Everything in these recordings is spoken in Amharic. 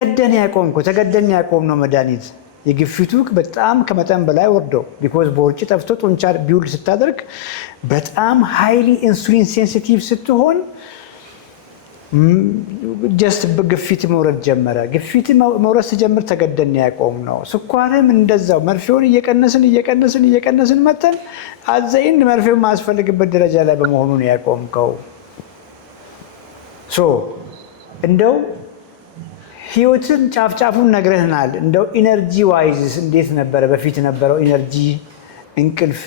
ተገደን ያቆም ነው መድኃኒት የግፊቱ በጣም ከመጠን በላይ ወርዶ ቢኮዝ ቦርጭ ጠፍቶ ጡንቻ ቢውል ስታደርግ በጣም ሃይሊ ኢንሱሊን ሴንሲቲቭ ስትሆን ጀስት በግፊት መውረድ ጀመረ። ግፊት መውረድ ሲጀምር ተገደን ያቆም ነው። ስኳርም እንደዛው መርፌውን እየቀነስን መተን አዘይን መርፌው ማስፈልግበት ደረጃ ላይ በመሆኑ ነው ያቆምከው። እንደው ህይወትን ጫፍጫፉን ነግረህናል። እንደው ኢነርጂ ዋይዝስ እንዴት ነበረ? በፊት ነበረው ኢነርጂ፣ እንቅልፍ፣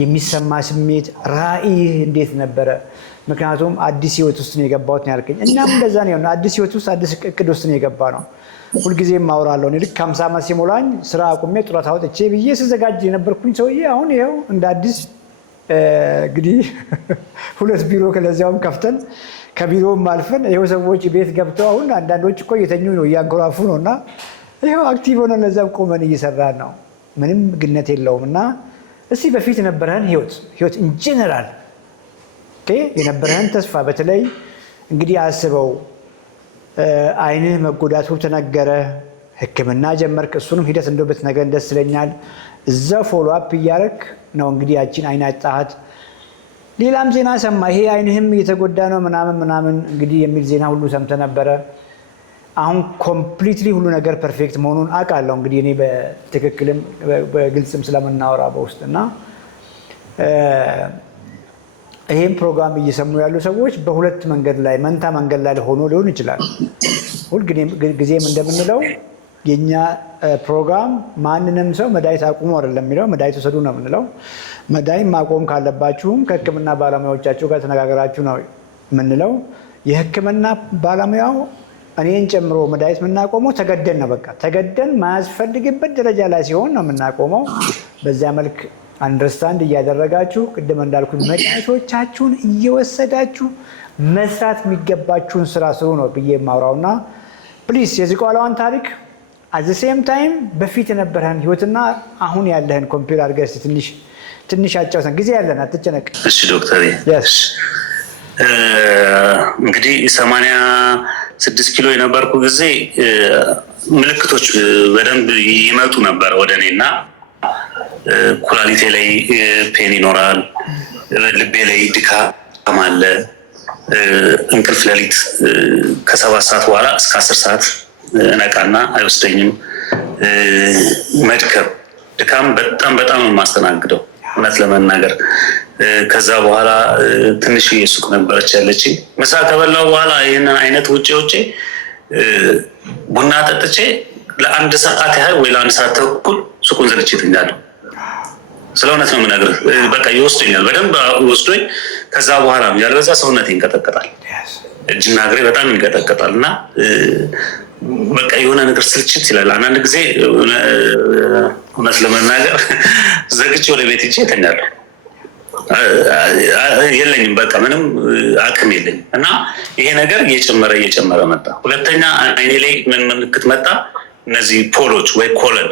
የሚሰማ ስሜት፣ ራዕይ እንዴት ነበረ? ምክንያቱም አዲስ ህይወት ውስጥ ነው የገባሁት ነው ያልከኝ። እናም እንደዛ ነው። አዲስ ህይወት ውስጥ አዲስ እቅድ ውስጥ ነው የገባ ነው። ሁልጊዜም ማውራለሁ። እኔ ልክ 50 ዓመት ሲሞላኝ ስራ አቁሜ ጡረታ ወጥቼ ብዬ ስዘጋጅ የነበርኩኝ ሰውዬ አሁን ይኸው እንደ አዲስ እንግዲህ 2 ቢሮ ከለዚያውም ከፍተን ከቢሮም አልፈን ይኸው ሰዎች ቤት ገብተው አሁን አንዳንዶች እኮ እየተኙ ነው እያንኮራፉ ነው እና ይኸው አክቲቭ ሆነን ለዛም ቆመን እየሰራን ነው። ምንም ግነት የለውም። እና እስቲ በፊት የነበረህን ህይወት ኢንጀነራል የነበረህን ተስፋ በተለይ እንግዲህ አስበው። አይንህ መጎዳቱ ተነገረ፣ ህክምና ጀመርክ። እሱንም ሂደት እንደው ብትነግረን ደስ ይለኛል። እዛ ፎሎ አፕ እያደረክ ነው እንግዲህ ያቺን አይን አጣሃት። ሌላም ዜና ሰማ፣ ይሄ አይንህም እየተጎዳ ነው ምናምን እንግዲህ የሚል ዜና ሁሉ ሰምተ ነበረ። አሁን ኮምፕሊትሊ ሁሉ ነገር ፐርፌክት መሆኑን አውቃለሁ። እንግዲህ እኔ በትክክልም በግልጽም ስለምናወራ በውስጥ እና ይሄን ፕሮግራም እየሰሙ ያሉ ሰዎች በሁለት መንገድ ላይ መንታ መንገድ ላይ ሆኖ ሊሆን ይችላል። ሁልጊዜም እንደምንለው የኛ ፕሮግራም ማንንም ሰው መድኃኒት አቁሙ አይደለም የሚለው፣ መድኃኒት ውሰዱ ነው የምንለው። መድኃኒት ማቆም ካለባችሁም ከህክምና ባለሙያዎቻችሁ ጋር ተነጋገራችሁ ነው የምንለው። የህክምና ባለሙያው እኔን ጨምሮ መድኃኒት የምናቆመው ተገደን ነው። በቃ ተገደን ማያስፈልግበት ደረጃ ላይ ሲሆን ነው የምናቆመው። በዚያ መልክ አንደርስታንድ እያደረጋችሁ ቅድም እንዳልኩት መድኃኒቶቻችሁን እየወሰዳችሁ መስራት የሚገባችሁን ስራ ስሩ ነው ብዬ የማውራውና ፕሊስ የዝቋላዋን ታሪክ አት ዘ ሴም ታይም በፊት የነበረህን ህይወትና አሁን ያለህን ኮምፒውተር አድርገህ ትንሽ አጫውተን። ጊዜ ያለን አትጨነቅ። እሺ ዶክተር፣ እንግዲህ 86 ኪሎ የነበርኩ ጊዜ ምልክቶች በደንብ ይመጡ ነበር ወደ እኔና ኩላሊቴ ላይ ፔን ይኖራል፣ ልቤ ላይ ድካም አለ፣ እንቅልፍ ሌሊት ከ7 ሰዓት በኋላ እስከ 10 ሰዓት ነቃና አይወስደኝም፣ መድከም፣ ድካም በጣም የማስተናግደው እውነት ለመናገር። ከዛ በኋላ ትንሽ የሱቅ ነበረች ያለችኝ። ምሳ ከበላው በኋላ ይህንን አይነት ውጭ ቡና ጠጥቼ ለ1 ሰዓት ያህል ወይ ለ1 ሰዓት ተኩል ሱቁን ዘግቼ እተኛለሁ። ስለ እውነት ነው የምነግርህ። በቃ ይወስደኛል፣ በደንብ ወስዶኝ። ከዛ በኋላ ያልበዛ ሰውነቴ ይንቀጠቀጣል፣ እጅና እግሬ በጣም ይንቀጠቀጣል እና በቃ የሆነ ነገር ስልችት ይላል። አንዳንድ ጊዜ እውነት ለመናገር ዘግቼ ወደ ቤት ሄጄ እተኛለሁ። የለኝም በቃ ምንም አቅም የለኝም እና ይሄ ነገር እየጨመረ መጣ። ሁለተኛ አይኔ ላይ ምን ምልክት መጣ? እነዚህ ፖሎች ወይ ኮለን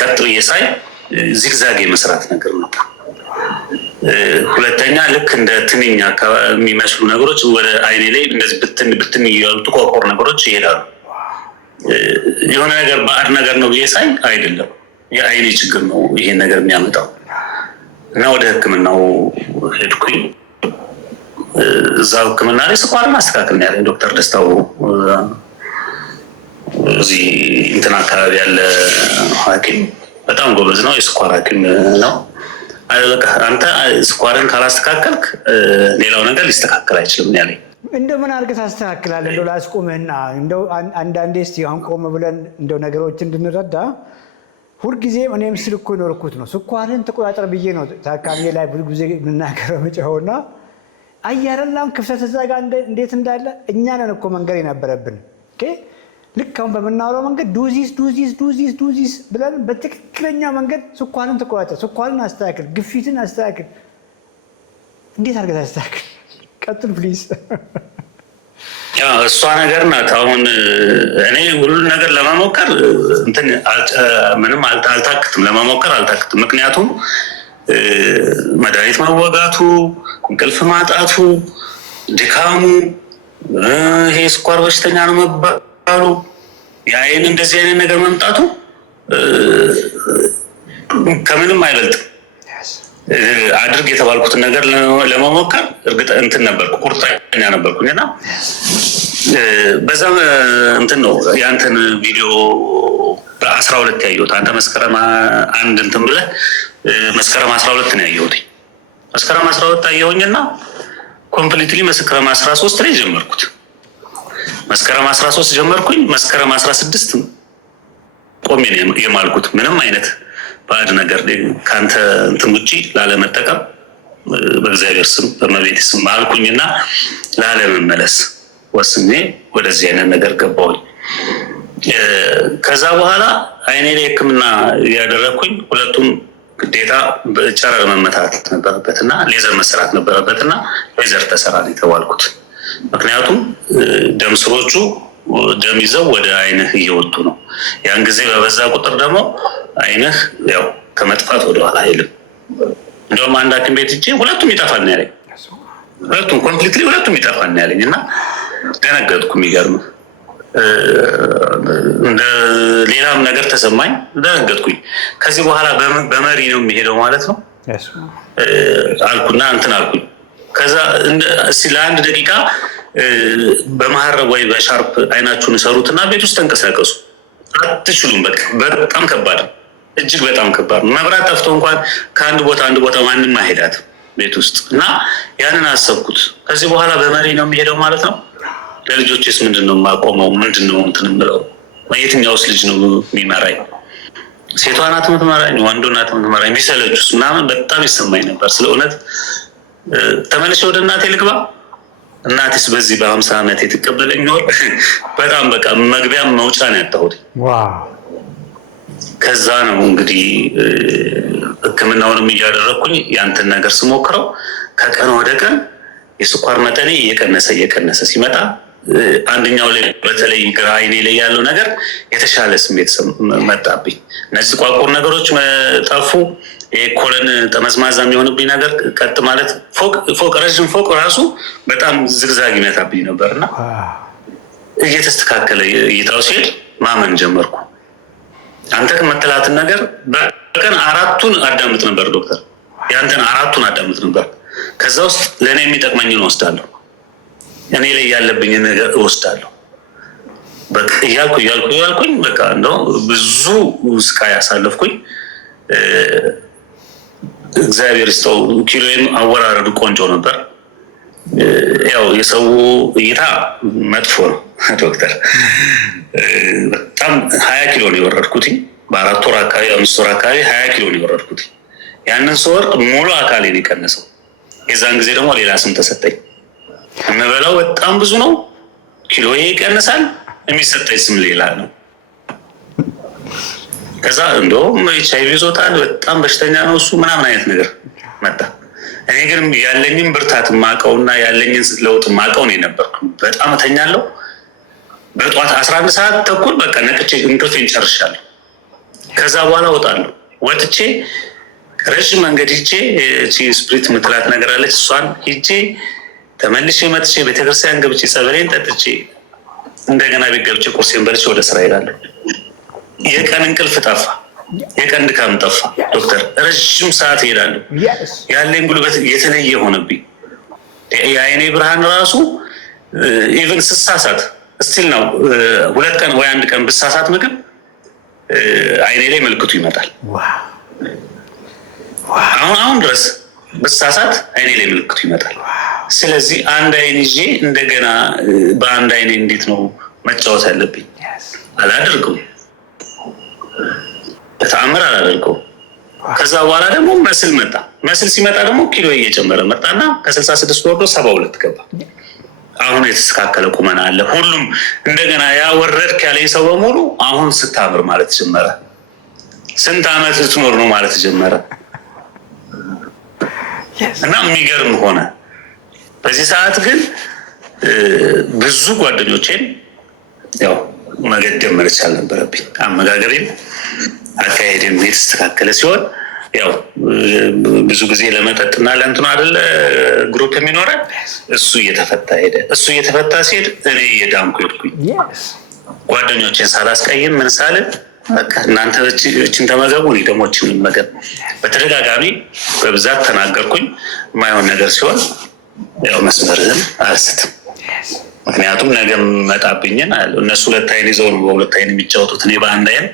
ቀጥ ብዬ ሳይ ዚግዛግ የመስራት ነገር መጣ። ሁለተኛ ልክ እንደ ትንኝ የሚመስሉ ነገሮች ወደ አይኔ ላይ እንደዚህ ብትን እያሉ ጥቋቁር ነገሮች ይሄዳሉ። የሆነ ነገር ባዕድ ነገር ነው ብዬ ሳይ አይደለም፣ የአይኔ ችግር ነው ይሄን ነገር የሚያመጣው እና ወደ ሕክምናው ሄድኩኝ። እዛው ሕክምና ላይ ስኳር ማስተካከል ነው ያለኝ ዶክተር ደስታው። እዚህ እንትን አካባቢ ያለ ሐኪም በጣም ጎበዝ ነው፣ የስኳር ሐኪም ነው። አንተ ስኳርን ካላስተካከልክ ሌላው ነገር ሊስተካከል አይችልም ያለኝ። እንደምን አድርገህ ታስተካክላለህ? እንደው ላስቆምህና እንደው አንዳንዴ እስኪ አሁን ቆም ብለን እንደው ነገሮችን እንድንረዳ ሁልጊዜም እኔም ስል እኮ የኖርኩት ነው። ስኳርን ተቆጣጠር ብዬ ነው ታካሚ ላይ ብዙ ጊዜ የምናገረው መጫውና አያረላም ክፍተት እዛ ጋር እንዴት እንዳለ እኛ ነን እኮ መንገር የነበረብን። ልክ አሁን በምናወራው መንገድ ዱዚስ ብለን በትክክለኛ መንገድ ስኳርን ተቆጣጠር፣ ስኳርን አስተካክል፣ ግፊትን አስተካክል። እንዴት አድርገህ ታስተካክል? ቀጥል ፕሊዝ። እሷ ነገር ናት። አሁን እኔ ሁሉን ነገር ለመሞከር ምንም አልታክትም፣ ለመሞከር አልታክትም። ምክንያቱም መድኃኒት መወጋቱ፣ እንቅልፍ ማጣቱ፣ ድካሙ ይሄ ስኳር በሽተኛ ነው መባሉ፣ የአይን እንደዚህ አይነት ነገር መምጣቱ ከምንም አይበልጥም። አድርግ የተባልኩትን ነገር ለመሞከር እርግጥ እንትን ነበርኩ፣ ቁርጠኛ ነበርኩኝ እና በዛም እንትን ነው የአንተን ቪዲዮ በ12 ያየሁት። አንተ መስከረም 1 እንትን ብለህ መስከረም 12 ነው ያየሁት። መስከረም 12 አየሁኝና ኮምፕሊትሊ መስከረም 13 ላይ ጀመርኩት። መስከረም 13 ጀመርኩኝ። መስከረም 16 ቆሜ ነው የማልኩት። ምንም አይነት ባዕድ ነገር ከአንተ እንትን ውጪ ላለመጠቀም በእግዚአብሔር ስም በመቤት ስም አልኩኝና ላለመመለስ ወስኜ ወደዚህ አይነት ነገር ገባሁኝ። ከዛ በኋላ አይኔ ላይ ሕክምና እያደረግኩኝ ሁለቱም ግዴታ በጨረር መመታት ነበረበትና ሌዘር መሰራት ነበረበትና ሌዘር ተሰራ ነው የተባልኩት። ምክንያቱም ደም ስሮቹ ደም ይዘው ወደ አይንህ እየወጡ ነው። ያን ጊዜ በበዛ ቁጥር ደግሞ አይንህ ያው ከመጥፋት ወደኋላ አይልም። እንደውም አንድ ሐኪም ቤት ሂጄ ሁለቱም ይጠፋል ነው ያለኝ። ሁለቱም ኮምፕሊትሊ ሁለቱም ይጠፋል ነው ያለኝ እና ደነገጥኩ። የሚገርም እንደ ሌላም ነገር ተሰማኝ፣ ደነገጥኩኝ። ከዚህ በኋላ በመሪ ነው የሚሄደው ማለት ነው አልኩና እንትን አልኩኝ። ከዛ እስኪ ለአንድ ደቂቃ በመሀረብ ወይ በሻርፕ አይናችሁን ሰሩትና ቤት ውስጥ ተንቀሳቀሱ። አትችሉም። በቃ በጣም ከባድ ነው፣ እጅግ በጣም ከባድ ነው። መብራት ጠፍቶ እንኳን ከአንድ ቦታ አንድ ቦታ ማንም አይሄዳትም ቤት ውስጥ እና ያንን አሰብኩት። ከዚህ በኋላ በመሪ ነው የሚሄደው ማለት ነው። ለልጆችስ ምንድን ነው የማቆመው? ምንድን ነው እንትን የምለው? የትኛውስ ልጅ ነው የሚመራኝ? ሴቷ ናት የምትመራኝ? ወንዱ ናት የምትመራኝ? ቢሰለቹስ ምናምን በጣም ይሰማኝ ነበር። ስለ እውነት ተመልሼ ወደ እናቴ ልግባ፣ እናቴስ በዚህ በ50 ዓመት የተቀበለኝ ነው? በጣም በቃ መግቢያም መውጫ ነው ያጣሁት። ከዛ ነው እንግዲህ ሕክምናውንም እያደረግኩኝ ያንተን ነገር ስሞክረው ከቀን ወደ ቀን የስኳር መጠኔ እየቀነሰ ሲመጣ አንደኛው ላይ በተለይ ግራ አይኔ ላይ ያለው ነገር የተሻለ ስሜት መጣብኝ። እነዚህ ጥቋቁር ነገሮች ጠፉ። ኮለን ጠመዝማዛ የሚሆንብኝ ነገር ቀጥ ማለት ፎቅ ረዥም ፎቅ ራሱ በጣም ዝግዛግ ይመታብኝ ነበርና እየተስተካከለ እይታው ሲሄድ ማመን ጀመርኩ። አንተ ከመተላትን ነገር በቀን 4ቱን አዳምጥ ነበር ዶክተር፣ ያንተን 4ቱን አዳምጥ ነበር። ከዛ ውስጥ ለእኔ የሚጠቅመኝን እወስዳለሁ፣ እኔ ላይ ያለብኝን ነገር እወስዳለሁ። በቃ እያልኩኝ በቃ እንደው ብዙ ስቃይ ያሳለፍኩኝ። እግዚአብሔር ይስጠው፣ ኪሎዬም አወራረዱ ቆንጆ ነበር። ያው የሰው እይታ መጥፎ ነው ዶክተር። በጣም 20 ኪሎ ነው የወረድኩት በ4 ወር አካባቢ 5 ወር አካባቢ 20 ኪሎ ነው የወረድኩት። ያንን ስወርድ ሙሉ አካሌን የቀነሰው። የዛን ጊዜ ደግሞ ሌላ ስም ተሰጠኝ። የምበላው በጣም ብዙ ነው፣ ኪሎዬ ይቀንሳል፣ የሚሰጠኝ ስም ሌላ ነው። ከዛ እንደውም ኤችአይቪ ይዞታል፣ በጣም በሽተኛ ነው እሱ ምናምን አይነት ነገር መጣ። እኔ ግን ያለኝን ብርታት ማቀውና ያለኝን ለውጥ ማቀው ነው የነበርኩ። በጣም እተኛለሁ። በጠዋት 11 ሰዓት ተኩል በቃ ነቅቼ እንቅልፌን ጨርሻለሁ። ከዛ በኋላ እወጣለሁ። ወጥቼ ረዥም መንገድ ሂጄ ስፕሪት ምትላት ነገር አለች፣ እሷን ሂጄ ተመልሼ መጥቼ ቤተክርስቲያን ገብቼ ጸበሌን ጠጥቼ እንደገና ቤት ገብቼ ቁርሴን በልቼ ወደ ስራ ሄዳለሁ። የቀን እንቅልፍ ጠፋ፣ የቀን ድካም ጠፋ ዶክተር። ረዥም ሰዓት እሄዳለሁ። ያለኝ ጉልበት የተለየ ሆነብኝ። የአይኔ ብርሃን ራሱ ኢቨን ስሳሳት ስቲል ነው 2 ቀን ወይ 1 ቀን ብሳሳት ምግብ አይኔ ላይ ምልክቱ ይመጣል። አሁን ድረስ ብሳሳት አይኔ ላይ ምልክቱ ይመጣል። ስለዚህ አንድ አይን ይዤ እንደገና በአንድ አይኔ እንዴት ነው መጫወት ያለብኝ? አላደርገውም፣ በተአምር አላደርገውም። ከዛ በኋላ ደግሞ መስል መጣ። መስል ሲመጣ ደግሞ ኪሎ እየጨመረ መጣና ከ66 ወርዶ 72 ገባ። አሁን የተስተካከለ ቁመና አለ። ሁሉም እንደገና ያ ወረድክ ያለኝ ሰው በሙሉ አሁን ስታምር ማለት ጀመረ። ስንት ዓመት ልትኖር ነው ማለት ጀመረ። እና የሚገርም ሆነ። በዚህ ሰዓት ግን ብዙ ጓደኞቼን ያው መገደም መቻል ነበረብኝ። አመጋገቤም አካሄድም የተስተካከለ ሲሆን ያው ብዙ ጊዜ ለመጠጥና ለእንትን አይደለ ግሩፕ የሚኖረን እሱ እየተፈታ ሄደ። እሱ እየተፈታ ሲሄድ እኔ እየዳንኩ ሄድኩኝ። ጓደኞቼን ሳላስቀይም ምን ሳልን በቃ እናንተ እችን ተመገቡ፣ እኔ ደግሞ እችን ልመገብ። በተደጋጋሚ በብዛት ተናገርኩኝ። የማይሆን ነገር ሲሆን ያው መስመርህን አልስትም። ምክንያቱም ነገ መጣብኝን አለ። እነሱ ሁለት አይን ይዘው ነው በሁለት አይን የሚጫወቱት። እኔ በአንድ አይን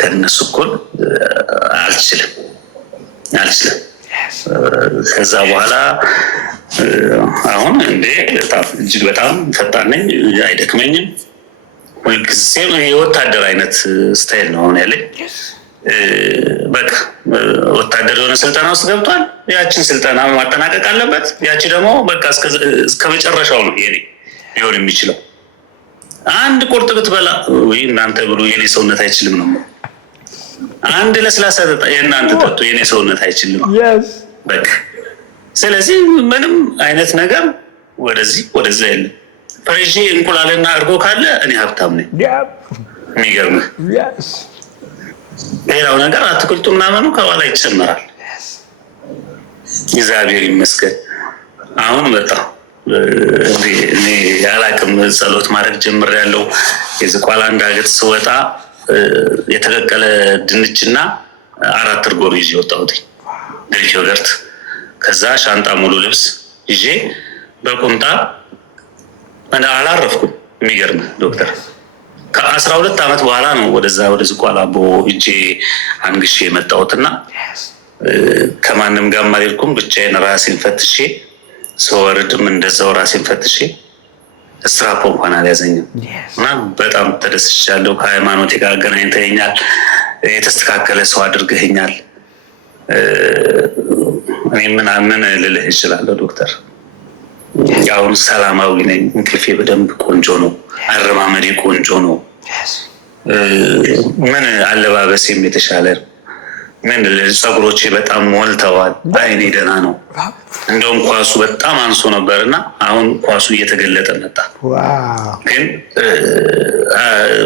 ከነሱ እኩል አልችልም። ከዛ በኋላ አሁን እንዴ እጅግ በጣም ፈጣን ነኝ፣ አይደክመኝም። ሁልጊዜም የወታደር አይነት ስታይል ነው አሁን ያለኝ። በቃ ወታደር የሆነ ስልጠና ውስጥ ገብቷል። ያችን ስልጠና ማጠናቀቅ አለበት። ያቺ ደግሞ በቃ እስከ መጨረሻው ነው የኔ ሊሆን የሚችለው። አንድ ቁርጥ ብትበላ ወይ እናንተ ብሎ የኔ ሰውነት አይችልም ነው። አንድ ለስላሳ የእናንተ ጠጡ የኔ ሰውነት አይችልም። በቃ ስለዚህ ምንም አይነት ነገር ወደዚህ ወደዛ የለም። ፍሬሽ እንቁላልና እርጎ ካለ እኔ ሀብታም ነኝ። የሚገርምህ ሌላው ነገር አትክልቱ ምናምኑ ከኋላ ይጨመራል። እግዚአብሔር ይመስገን። አሁን በጣም እኔ ያላቅም ጸሎት ማድረግ ጀምሬያለሁ። የዝቋላ እንዳገት ስወጣ የተቀቀለ ድንችና 4 እርጎ ነው ይዤ ወጣሁት፣ ግሪክ ዮገርት። ከዛ ሻንጣ ሙሉ ልብስ ይዤ በቁምጣ አላረፍኩም። የሚገርምህ ዶክተር ከ12 ዓመት በኋላ ነው ወደ ዝቋላ አቦ እጄ አንግሼ የመጣሁትና ከማንም ጋር አልሄድኩም። ብቻዬን ራሴን ፈትሼ ስወርድም እንደዛው ራሴን ፈትሼ ስትራፖ እንኳን አልያዘኝም እና በጣም ተደስቻለሁ። ከሃይማኖቴ ጋር አገናኝተኸኛል። የተስተካከለ ሰው አድርገኸኛል። እኔ ምን ልልህ እችላለሁ ዶክተር? አሁን ሰላማዊ ነኝ። እንቅልፌ በደንብ ቆንጆ ነው። አረማመዴ ቆንጆ ነው። ምን አለባበሴም የተሻለ ነው። ምን ፀጉሮቼ በጣም ሞልተዋል። አይኔ ደህና ነው። እንደውም ኳሱ በጣም አንሶ ነበርና አሁን ኳሱ እየተገለጠ መጣ። ግን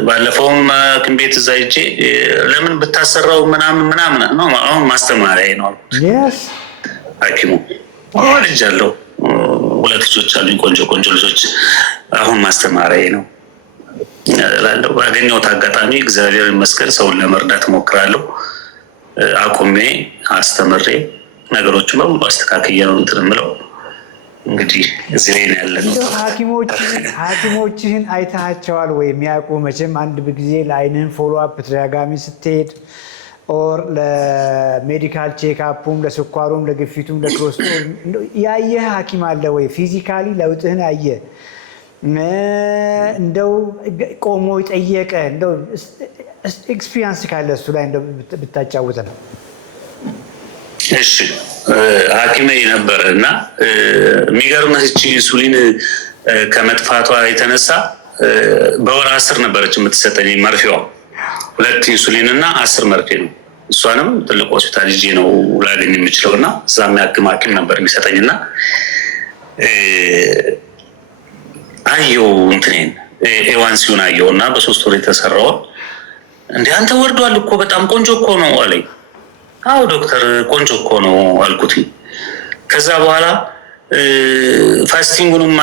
ባለፈውም ሐኪም ቤት እዛ ሂጄ ለምን ብታሰራው ምናምን ነው። አሁን ማስተማሪያ ነው አልኩት ሐኪሙ። ልጅ አለው 2 ልጆች አሉኝ፣ ቆንጆ ልጆች። አሁን ማስተማሪያ ነው እላለሁ። ባገኘሁት አጋጣሚ እግዚአብሔር ይመስገን ሰውን ለመርዳት እሞክራለሁ። አቁሜ አስተምሬ ነገሮችን በሙሉ አስተካክዬ ነው እንትን የምለው። እንግዲህ እዚህ ላይ ነው ያለነው። ሐኪሞችህን አይተሃቸዋል ወይ? የሚያውቁ መቼም አንድ ጊዜ ለአይንህን ፎሎ አፕ ተደጋጋሚ ስትሄድ ኦር ለሜዲካል ቼክአፑም ለስኳሩም ለግፊቱም ለኮሌስትሮል ያየህ ሐኪም አለ ወይ? ፊዚካሊ ለውጥህን ያየ እንደው ቆሞ የጠየቀ እንደው ኤክስፒሪየንስ ካለ እሱ ላይ እንደው ብታጫውት ነው። እሺ ሐኪሜ ነበረ እና የሚገርምህ እቺ ኢንሱሊን ከመጥፋቷ የተነሳ በወር 10 ነበረች የምትሰጠኝ መርፌዋ። 2 ኢንሱሊን እና 10 መርፌ ነው። እሷንም ትልቅ ሆስፒታል ይዤ ነው ላገኝ የምችለው እና እዛ የሚያክም ሐኪም ነበር የሚሰጠኝ እና አየው እንትኔን ኤዋንሲውን አየው እና በ3 ወር የተሰራውን እንዴ አንተ ወርዷል እኮ በጣም ቆንጆ እኮ ነው አለኝ። አዎ ዶክተር ቆንጆ እኮ ነው አልኩት። ከዛ በኋላ ፋስቲንጉንም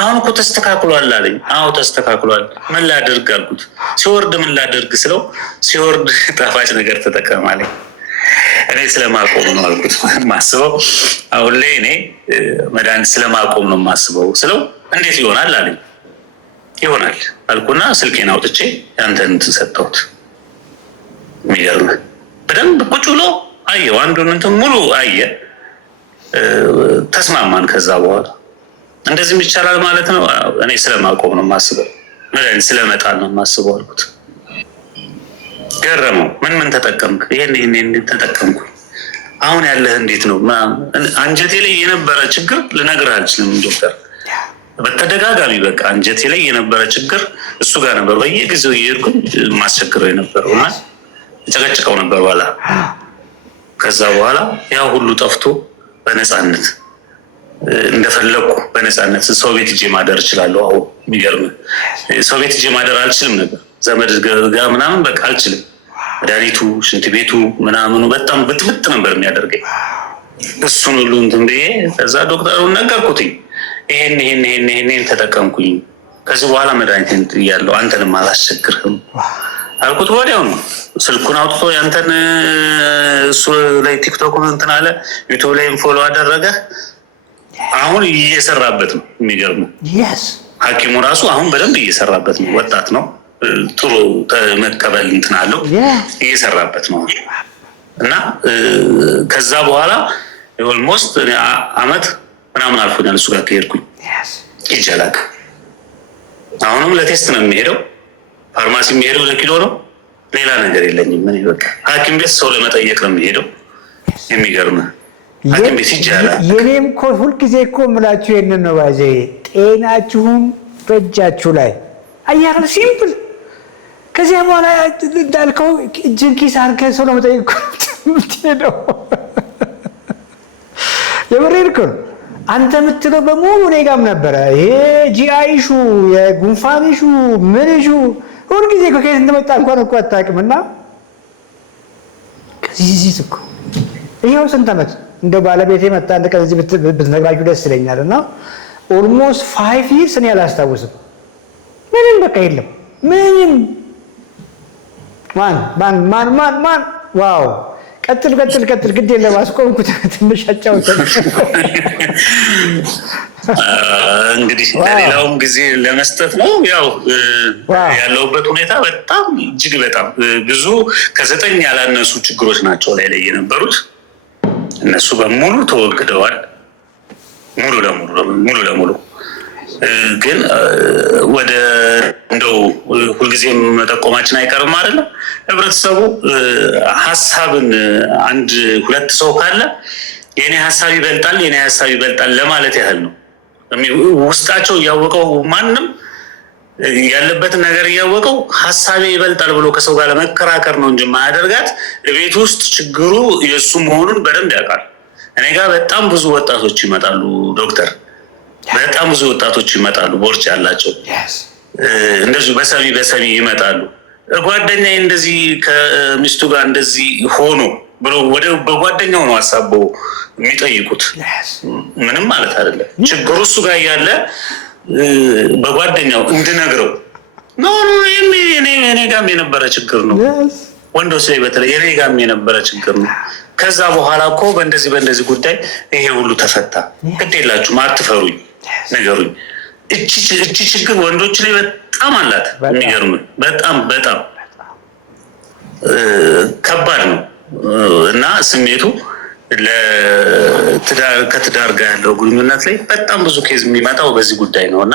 አሁን እኮ ተስተካክሏል አለኝ። አዎ ተስተካክሏል። ምን ላድርግ አልኩት። ሲወርድ ምን ላድርግ ስለው ሲወርድ ጣፋጭ ነገር ተጠቀም አለኝ። እኔ ስለማቆም ነው አልኩት ማስበው። አሁን ላይ እኔ መድኃኒት ስለማቆም ነው ማስበው ስለው እንዴት ይሆናል አለኝ። ይሆናል አልኩና ስልኬን አውጥቼ ያንተን እንትን ሰጠሁት። የሚገርምህ በደንብ ቁጭ ብሎ አየው። አንዱን እንትን ሙሉ አየ። ተስማማን። ከዛ በኋላ እንደዚህም ይቻላል ማለት ነው። እኔ ስለማቆም ነው የማስበው፣ መድኃኒት ስለመጣል ነው የማስበው አልኩት። ገረመው። ምን ተጠቀምክ? ይሄን ተጠቀምኩ። አሁን ያለህ እንዴት ነው? አንጀቴ ላይ የነበረ ችግር ልነግርህ አልችልም ዶክተር። በተደጋጋሚ በቃ አንጀቴ ላይ የነበረ ችግር እሱ ጋር ነበር። በየጊዜው እየሄድኩኝ ማስቸግረው የነበረው እና ጨቀጭቀው ነበር በኋላ። ከዛ በኋላ ያው ሁሉ ጠፍቶ በነፃነት እንደፈለኩ በነፃነት ሰው ቤት ሂጄ ማደር እችላለሁ። አሁን የሚገርምህ ሰው ቤት ሂጄ ማደር አልችልም ነበር። ዘመድ ጋር ምናምን በቃ አልችልም። መድኃኒቱ፣ ሽንት ቤቱ ምናምኑ በጣም ብጥብጥ ነበር የሚያደርገኝ። እሱን ሁሉ እንትን ብዬ ከዛ ዶክተሩን ነገርኩትኝ። ይሄን ተጠቀምኩኝ። ከዚህ በኋላ መድኃኒትን ጥያለሁ፣ አንተንም አላስቸግርህም አልኩት። ወዲያው ነው ስልኩን አውጥቶ ያንተን እሱ ላይ ቲክቶክን እንትን አለ፣ ዩቱብ ላይም ፎሎ አደረገ። አሁን እየሰራበት ነው። የሚገርም ሐኪሙ ራሱ አሁን በደንብ እየሰራበት ነው። ወጣት ነው፣ ጥሩ መቀበል እንትን አለው፣ እየሰራበት ነው። እና ከዛ በኋላ ኦልሞስት አመት ምናምን አልፎኛል እሱ ጋር ከሄድኩኝ ይጀላል። አሁንም ለቴስት ነው የሚሄደው፣ ፋርማሲ የሚሄደው ለኪሎ ነው። ሌላ ነገር የለኝም። ምን በቃ ሐኪም ቤት ሰው ለመጠየቅ ነው የሚሄደው። የሚገርም ሐኪም ቤት ይጀላል። የኔም እኮ ሁልጊዜ እኮ የምላችሁ ይሄንን ነው። ባዜ ጤናችሁም በእጃችሁ ላይ አያል ሲምፕል። ከዚያ በኋላ እንዳልከው እጅን ኪስ አድርገህ ሰው ለመጠየቅ የምትሄደው የምሬን እኮ ነው። አንተ የምትለው በሙሉ እኔ ጋርም ነበረ። ይሄ ጂአይ ሹ፣ የጉንፋን ሹ፣ ምን ሹ ሁልጊዜ እኮ ከየት እንደመጣ እንኳን እኮ አታውቅም። እና ከዚህ እኮ ይኸው ስንት ዓመት እንደ ባለቤቴ መጣ አንድ ቀን እዚህ ብትነግራችሁ ደስ ይለኛል። እና ኦልሞስት 5 years እኔ አላስታውስም። ምንም በቃ የለም ምንም። ማን ዋው ቀጥል ግድ የለም አስቆምኩት። ትንሽ አጫውተን እንግዲህ ለሌላውም ጊዜ ለመስጠት ነው። ያው ያለውበት ሁኔታ በጣም እጅግ በጣም ብዙ ከ9 ያላነሱ ችግሮች ናቸው ላይ የነበሩት። እነሱ በሙሉ ተወግደዋል ሙሉ ለሙሉ። ግን ወደ እንደው ሁልጊዜም መጠቆማችን አይቀርም አይደለም። ህብረተሰቡ ሀሳብን 1-2 ሰው ካለ የኔ ሀሳብ ይበልጣል ለማለት ያህል ነው። ውስጣቸው እያወቀው ማንም ያለበትን ነገር እያወቀው ሀሳቤ ይበልጣል ብሎ ከሰው ጋር ለመከራከር ነው እንጂ ማያደርጋት ቤት ውስጥ ችግሩ የእሱ መሆኑን በደንብ ያውቃል። እኔ ጋር በጣም ብዙ ወጣቶች ይመጣሉ ዶክተር፣ በጣም ብዙ ወጣቶች ይመጣሉ፣ ቦርጭ ያላቸው እንደዚሁ በሰሚ ይመጣሉ። ጓደኛዬ እንደዚህ ከሚስቱ ጋር እንደዚህ ሆኖ ብሎ በጓደኛው ነው ሀሳበው የሚጠይቁት። ምንም ማለት አይደለም። ችግሩ እሱ ጋር እያለ በጓደኛው እንድነግረው እኔ ጋርም የነበረ ችግር ነው። ወንዶች ላይ በተለይ እኔ ጋርም የነበረ ችግር ነው። ከዛ በኋላ እኮ በእንደዚህ ጉዳይ ይሄ ሁሉ ተፈታ። ግድ የላችሁም፣ አትፈሩኝ፣ ነገሩኝ። እቺ ችግር ወንዶች ላይ በጣም አላት። የሚገርም በጣም ከባድ ነው። እና ስሜቱ ከትዳር ጋር ያለው ግንኙነት ላይ በጣም ብዙ ኬዝ የሚመጣው በዚህ ጉዳይ ነው። እና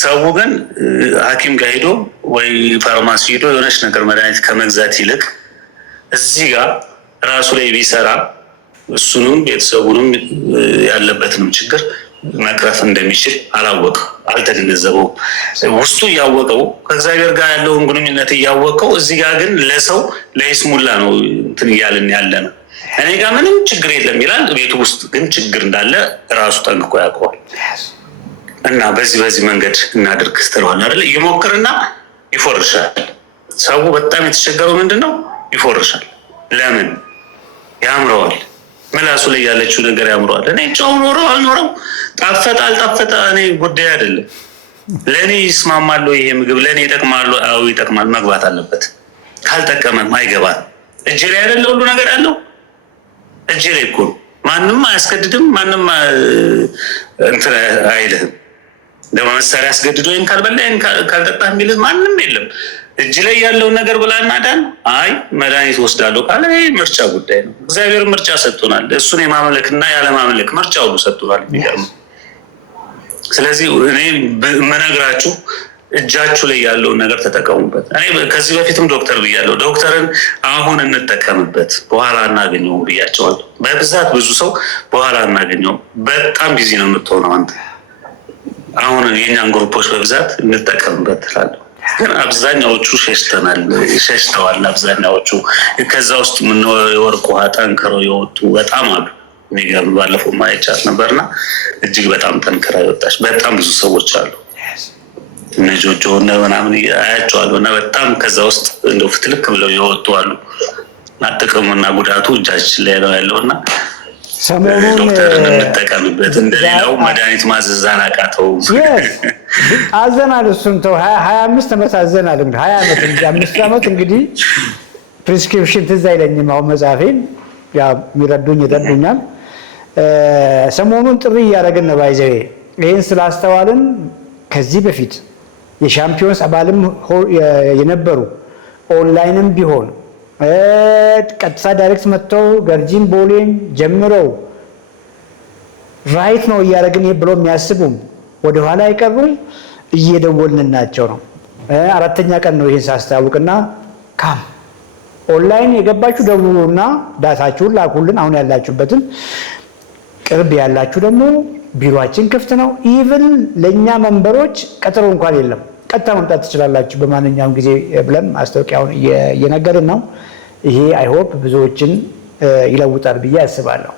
ሰው ግን ሐኪም ጋር ሄዶ ወይ ፋርማሲ ሄዶ የሆነች ነገር መድኃኒት ከመግዛት ይልቅ እዚህ ጋር ራሱ ላይ ቢሰራ እሱንም ቤተሰቡንም ያለበትንም ችግር መቅረፍ እንደሚችል አልተገነዘበው። ውስጡ እያወቀው ከእግዚአብሔር ጋር ያለውን ግንኙነት እያወቀው እዚህ ጋር ግን ለሰው ለይስሙላ ነው እንትን እያልን ያለ ነው። እኔ ጋር ምንም ችግር የለም ይላል፣ ቤቱ ውስጥ ግን ችግር እንዳለ ራሱ ጠንቅቆ ያውቀዋል። እና በዚህ መንገድ እናድርግ ስትለዋል አይደል? ይሞክርና ይፎርሻል። ሰው በጣም የተቸገረው ምንድን ነው? ይፎርሻል። ለምን? ያምረዋል። ምላሱ ላይ ያለችው ነገር ያምረዋል። እኔ ጨው ኖረው አልኖረው፣ ጣፈጠ አልጣፈጠ እኔ ጉዳይ አይደለም። ለእኔ ይስማማል ይሄ ምግብ፣ ለእኔ ይጠቅማል። አዎ ይጠቅማል፣ መግባት አለበት። ካልጠቀመም አይገባም። እጅ ላይ አይደለ ሁሉ ነገር ያለው እጅ ላይ እኮ ማንም አያስገድድም፣ ማንም እንትን አይልህም። ለመሳሪያ አስገድዶ ይሄን ካልበላ ይሄን ካልጠጣህ የሚልህ ማንም የለም። እጅ ላይ ያለውን ነገር ብላና ዳን። አይ መድኃኒት ወስዳለሁ ካለ ይሄ ምርጫ ጉዳይ ነው። እግዚአብሔር ምርጫ ሰጥቶናል። እሱን የማምለክና ያለማምለክ ምርጫ ሁሉ ሰጥቶናል። የሚገርም። ስለዚህ እኔ የምነግራችሁ እጃችሁ ላይ ያለውን ነገር ተጠቀሙበት። እኔ ከዚህ በፊትም ዶክተር ብያለሁ። ዶክተርን አሁን እንጠቀምበት፣ በኋላ እናገኘውም ብያቸዋለሁ። በብዛት ብዙ ሰው በኋላ እናገኘውም፣ በጣም ቢዚ ነው የምትሆነው አንተ። አሁን የኛን ግሩፖች በብዛት እንጠቀምበት ትላለሁ። ግን አብዛኛዎቹ ሸሽተዋል። አብዛኛዎቹ ከዛ ውስጥ የወርቅ ውሃ ጠንክረው የወጡ በጣም አሉ። የሚገርም ባለፈው ማየቻት ነበርና እጅግ በጣም ጠንክራ የወጣች በጣም ብዙ ሰዎች አሉ። እነ ጆጆ እና ምናምን አያቸዋለሁ እና በጣም ከዛ ውስጥ እንደው ፍትልክ ብለው ይወጡ አሉ እና ጥቅሙና ጉዳቱ እጃችን ላይ ነው ያለው እና ሰሞኑን ዶክተር እንጠቀምበት እንደሌላው መድኃኒት ማዘዛን አቃተው። አዘናል እሱን ተው 25 ዓመት አዘናል። እንግዲህ 20 ዓመት እንጂ 5 ዓመት እንግዲህ ፕሪስክሪፕሽን ትዝ አይለኝም። አሁን መጽሐፌን ያ የሚረዱኝ ይረዱኛል። ሰሞኑን ጥሪ እያደረግን ነው ባይዘው ይህን ስላስተዋልን ከዚህ በፊት የሻምፒዮንስ አባልም የነበሩ ኦንላይንም ቢሆን ቀጥታ ዳይሬክት መጥተው ገርጂን ቦሌን ጀምረው ራይት ነው እያደረግን ይሄ ብሎ የሚያስቡም ወደኋላ አይቀሩም እየደወልንናቸው ነው። 4ኛ ቀን ነው ይህን ሳስተዋውቅና ካም ኦንላይን የገባችሁ ደውሉና ዳታችሁን ላኩልን። አሁን ያላችሁበትን ቅርብ ያላችሁ ደግሞ ቢሮአችን ክፍት ነው። ኢቭን ለኛ መንበሮች ቀጠሮ እንኳን የለም። ቀጥታ መምጣት ትችላላችሁ በማንኛውም ጊዜ ብለን ማስታወቂያውን እየነገርን ነው። ይሄ አይ ሆፕ ብዙዎችን ይለውጣል ብዬ አስባለሁ።